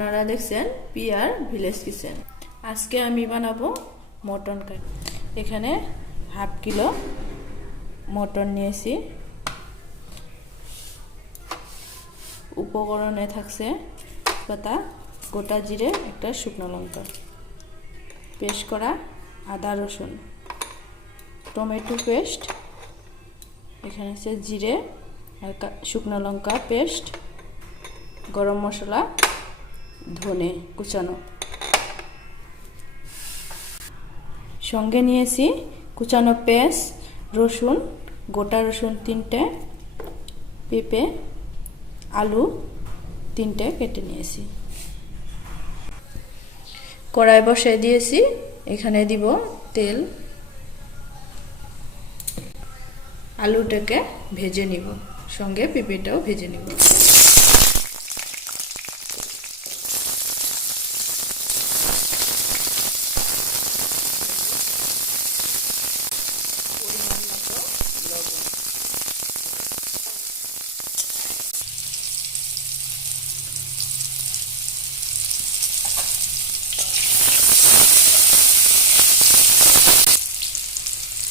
আপনারা দেখছেন peer village kitchen. আজকে আমি বানাবো মটন কারি। এখানে হাফ কিলো মটন নিয়েছি। উপকরণে থাকছে পাতা, গোটা জিরে, একটা শুকনো লঙ্কা, পেস্ট করা আদা রসুন, টমেটো পেস্ট, এখানে হচ্ছে জিরে আর শুকনো লঙ্কা পেস্ট, গরম মশলা, ধনে কুচানো। সঙ্গে নিয়েছি কুচানো পেঁয়াজ, রসুন, গোটা রসুন 3টে, পেঁপে, আলু 3টে কেটে নিয়েছি। কড়াই বসিয়ে দিয়েছি, এখানে দিব তেল। আলুটাকে ভেজে নিব, সঙ্গে পেঁপেটাও ভেজে নিব।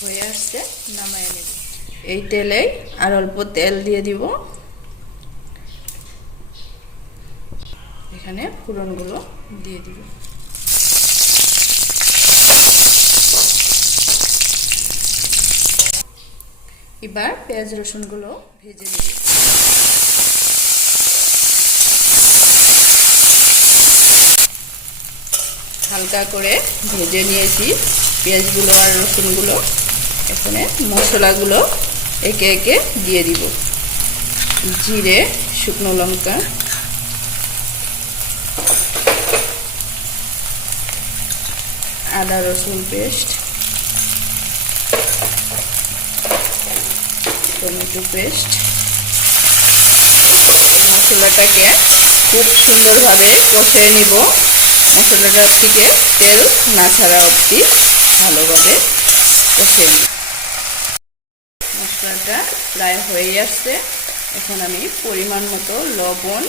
হয়ে আসছে, নামায় নেব। এই তেলেই আর অল্প তেল দিয়ে দিব। এখানে ফোড়নগুলো দিয়ে দিব। এবার পেঁয়াজ রসুনগুলো ভেজে নিব। হালকা করে ভেজে নিয়েছি পেঁয়াজগুলো আর রসুনগুলো। এখানে মশলাগুলো একে একে দিয়ে দিব। জিরে, শুকনো লঙ্কা, আদা রসুন পেস্ট, টমেটো পেস্ট। এই মশলাটাকে খুব সুন্দরভাবে কষিয়ে নিব। মশলাটার থেকে তেল না ছাড়া অবধি ভালোভাবে কষিয়ে নিব। মশলাটা প্রায় হয়ে আসছে। এখন আমি পরিমাণ মতো লবণ,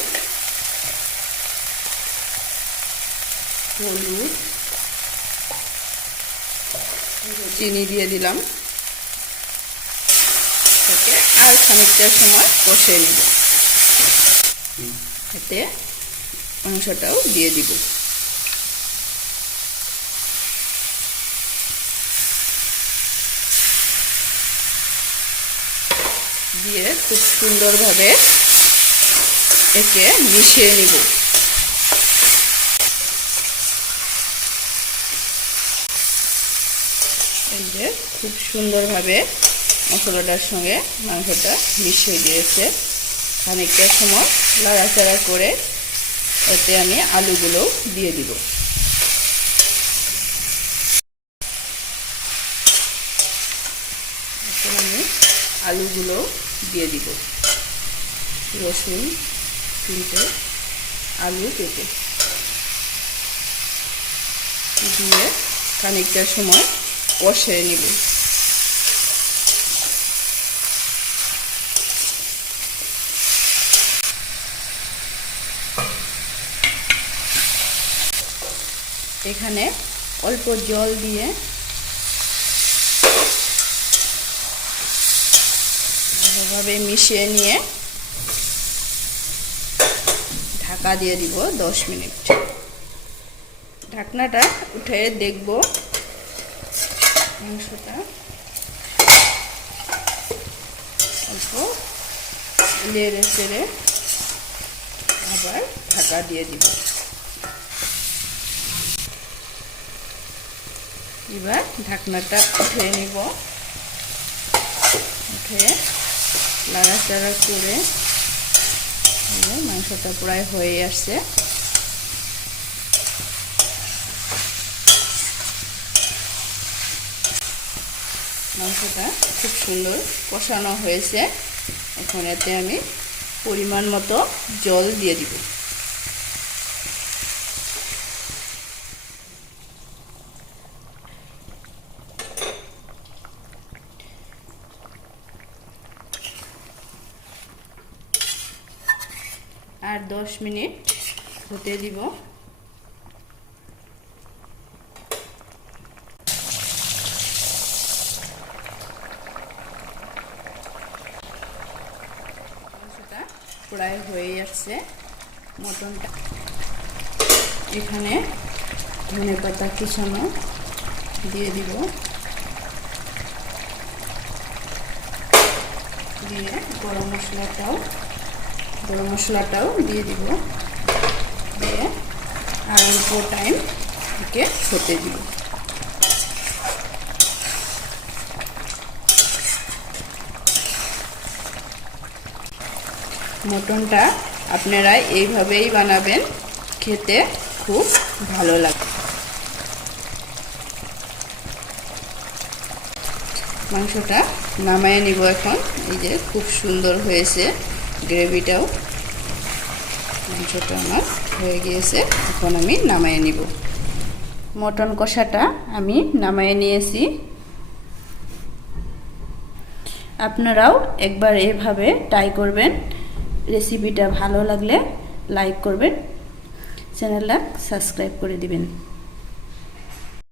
হলুদ, চিনি দিয়ে দিলাম। আর খানিকটা সময় কষিয়ে নিব। এতে মাংসটাও দিয়ে দিব। দিয়ে খুব সুন্দরভাবে একে মিশিয়ে নিব। এই যে খুব সুন্দরভাবে মশলাটার সঙ্গে মাংসটা মিশিয়ে দিয়েছে। খানিকটা সময় নাড়াচাড়া করে এতে আমি আলুগুলো দিয়ে দিব। এখন আমি আলুগুলো দিয়ে দিব। রসুন 3টে, আলু, পেঁপে দিয়ে খানিকটা সময় কষিয়ে নিব। এখানে অল্প জল দিয়ে ভালোভাবে মিশিয়ে নিয়ে ঢাকা দিয়ে দিব 10 মিনিট। ঢাকনাটা উঠে দেখব মাংসটা অল্প নেড়ে চেড়ে আবার ঢাকা দিয়ে দিব। এবার ঢাকনাটা উঠে নিব। উঠে নাড়াচাড়া করে মাংসটা প্রায় হয়ে আসছে। মাংসটা খুব সুন্দর কষানো হয়েছে। এখন এতে আমি পরিমাণ মতো জল দিয়ে দিব। আর 10 মিনিট হতে দিব। মাংসটা প্রায় হয়ে যাচ্ছে। মটনটা এখানে ধনেপাতা কুচানো দিয়ে দিব, দিয়ে গরম মশলাটাও দিয়ে দিব, দিয়ে আর অল্প টাইম একে হতে দিব। মটনটা আপনারা এইভাবেই বানাবেন, খেতে খুব ভালো লাগে। মাংসটা নামায়ে নিব এখন। এই যে খুব সুন্দর হয়েছে গ্রেভিটাও। মাংসটা আমার হয়ে গিয়েছে, এখন আমি নামায়ে নিব। মটন কষাটা আমি নামায়ে নিয়েছি। আপনারাও একবার এভাবে ট্রাই করবেন। রেসিপিটা ভালো লাগলে লাইক করবেন, চ্যানেলটা সাবস্ক্রাইব করে দিবেন।